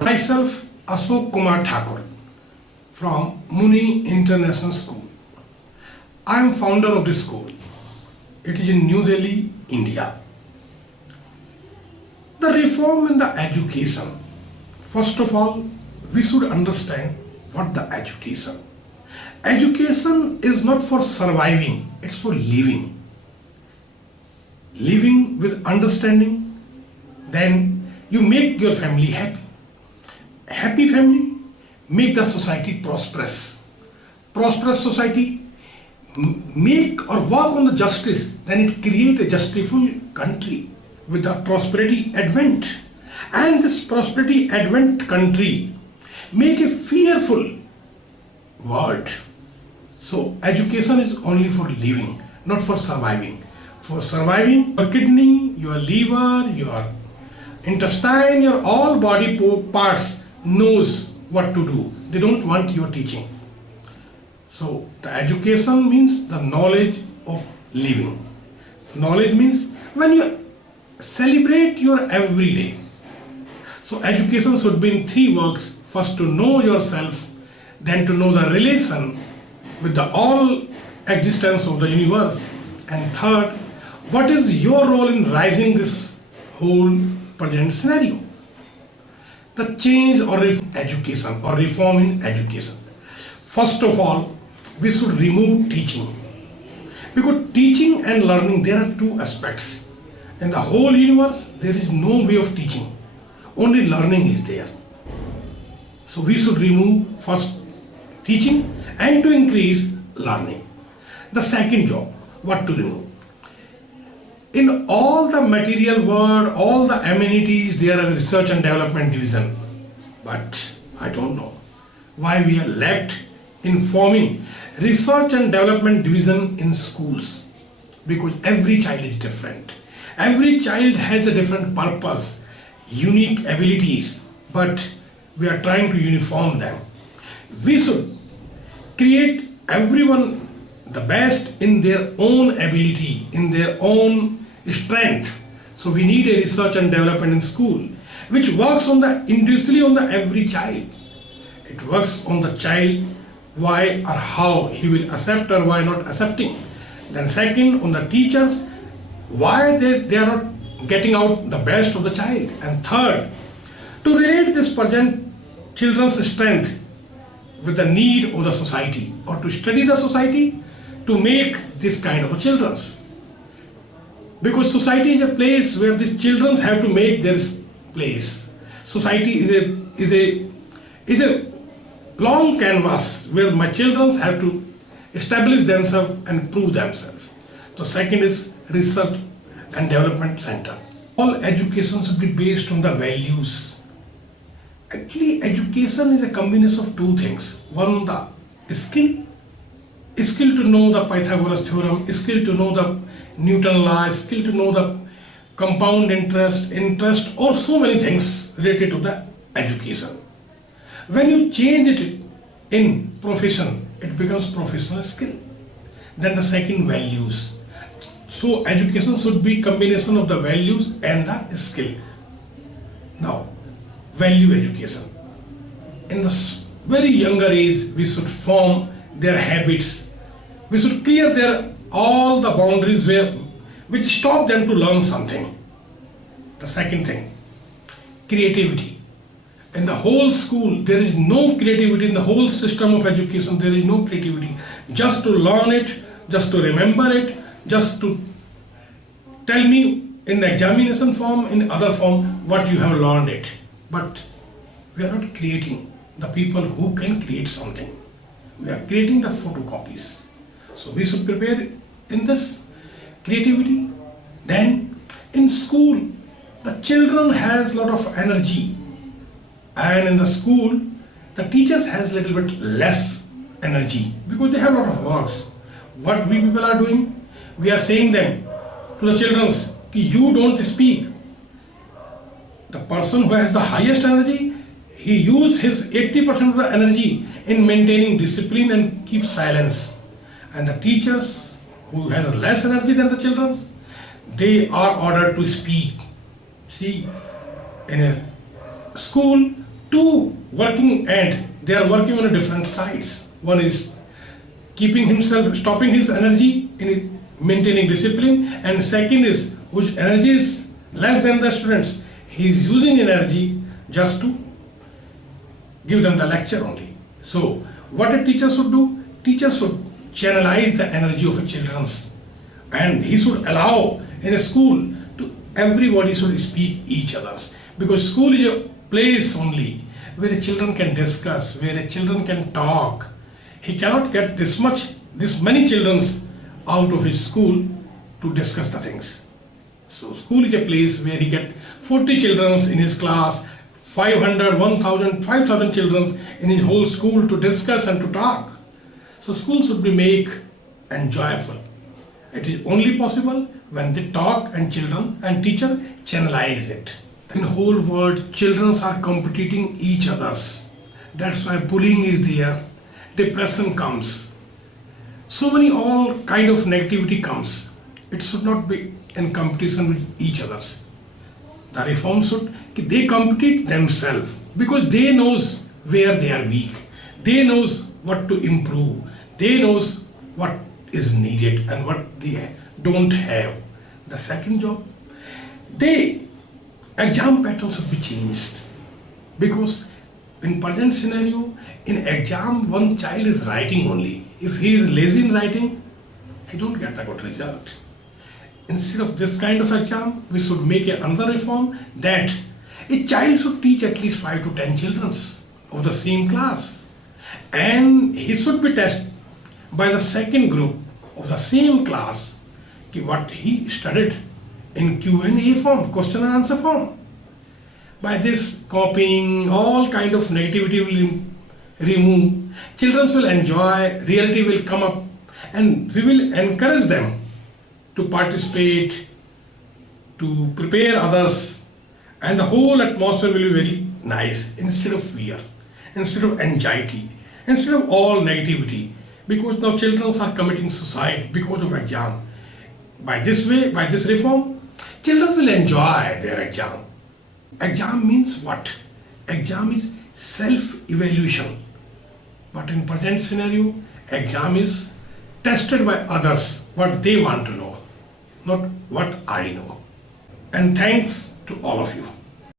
Myself, Ashok Kumar Thakur from Muni International School. I am founder of this school. It is in New Delhi, India. The reform in the education. First of all, we should understand what the education. Education is not for surviving, it's for living. Living with understanding, then you make your family happy. Happy family make the society prosperous. Prosperous society make or work on the justice, then it create a justiful country with the prosperity advent. And this prosperity advent country make a fearful world. So education is only for living, not for surviving. For surviving, your kidney, your liver, your intestine, your all body parts knows what to do. They don't want your teaching. So the education means the knowledge of living. Knowledge means when you celebrate your everyday. So education should be in three works. First, to know yourself, then to know the relation with the all existence of the universe, and third, what is your role in rising this whole present scenario. The change or education or reform in education. First of all, we should remove teaching, because teaching and learning, there are two aspects. In the whole universe, there is no way of teaching, only learning is there. So we should remove first teaching and to increase learning. The second job, what to remove? In all the material world, all the amenities, there are research and development division. But I don't know why we are lacked in forming research and development division in schools. Because every child is different. Every child has a different purpose, unique abilities, but we are trying to uniform them. We should create everyone the best in their own ability, in their own strength. So we need a research and development in school, which works on the individually on the every child. It works on the child, why or how he will accept or why not accepting. Then second, on the teachers, why they are not getting out the best of the child. And third, to relate this present children's strength with the need of the society, or to study the society to make this kind of children's. Because society is a place where these children have to make their place. Society is a long canvas where my children have to establish themselves and prove themselves. The second is research and development center. All education should be based on the values. Actually, education is a combination of two things. One, the skill to know the Pythagoras theorem, skill to know the Newton law, skill to know the compound interest, or so many things related to the education. When you change it in profession, it becomes professional skill. Then the second, values. So education should be combination of the values and the skill. Now, value education. In the very younger age, we should form their habits. We should clear all the boundaries which stop them to learn something. The second thing, creativity. In the whole school, there is no creativity. In the whole system of education, there is no creativity. Just to learn it, just to remember it, just to tell me in the examination form, in other form, what you have learned it. But we are not creating the people who can create something. We are creating the photocopies. So we should prepare in this creativity. Then in school, the children has lot of energy, and in the school, the teachers has little bit less energy because they have lot of works. What we people are doing, we are saying them to the children, you don't speak. The person who has the highest energy, he use his 80% of the energy in maintaining discipline and keep silence. And the teachers who has less energy than the children, they are ordered to speak. See, in a school, two working and they are working on different sides. One is keeping himself, stopping his energy in maintaining discipline, and second is whose energy is less than the students. He is using energy just to give them the lecture only. So what a teacher should do? Teacher should channelize the energy of a children's, and he should allow in a school to everybody should speak each others, because school is a place only where the children can discuss, where the children can talk. He cannot get this many children out of his school to discuss the things. So school is a place where he get 40 children in his class, 500, 1000, 5000 children in his whole school to discuss and to talk. So school should be make and joyful. It is only possible when they talk and children and teacher channelize it. In the whole world, children are competing each others. That's why bullying is there, depression comes. So many all kind of negativity comes. It should not be in competition with each others. The reform should, they compete themselves because they knows where they are weak. They knows what to improve. They knows what is needed and what they don't have. The second job, exam pattern should be changed, because in present scenario, in exam one child is writing only. If he is lazy in writing, he don't get a good result. Instead of this kind of exam, we should make another reform that a child should teach at least 5 to 10 children of the same class, and he should be tested by the second group of the same class what he studied in Q&A form, question and answer form. By this copying, all kind of negativity will remove. Children will enjoy, reality will come up, and we will encourage them to participate, to prepare others, and the whole atmosphere will be very nice instead of fear, instead of anxiety, instead of all negativity, because now children are committing suicide because of exam. By this way, by this reform, children will enjoy their exam. Exam means what? Exam is self-evaluation. But in present scenario, exam is tested by others, what they want to know, not what I know. And thanks to all of you.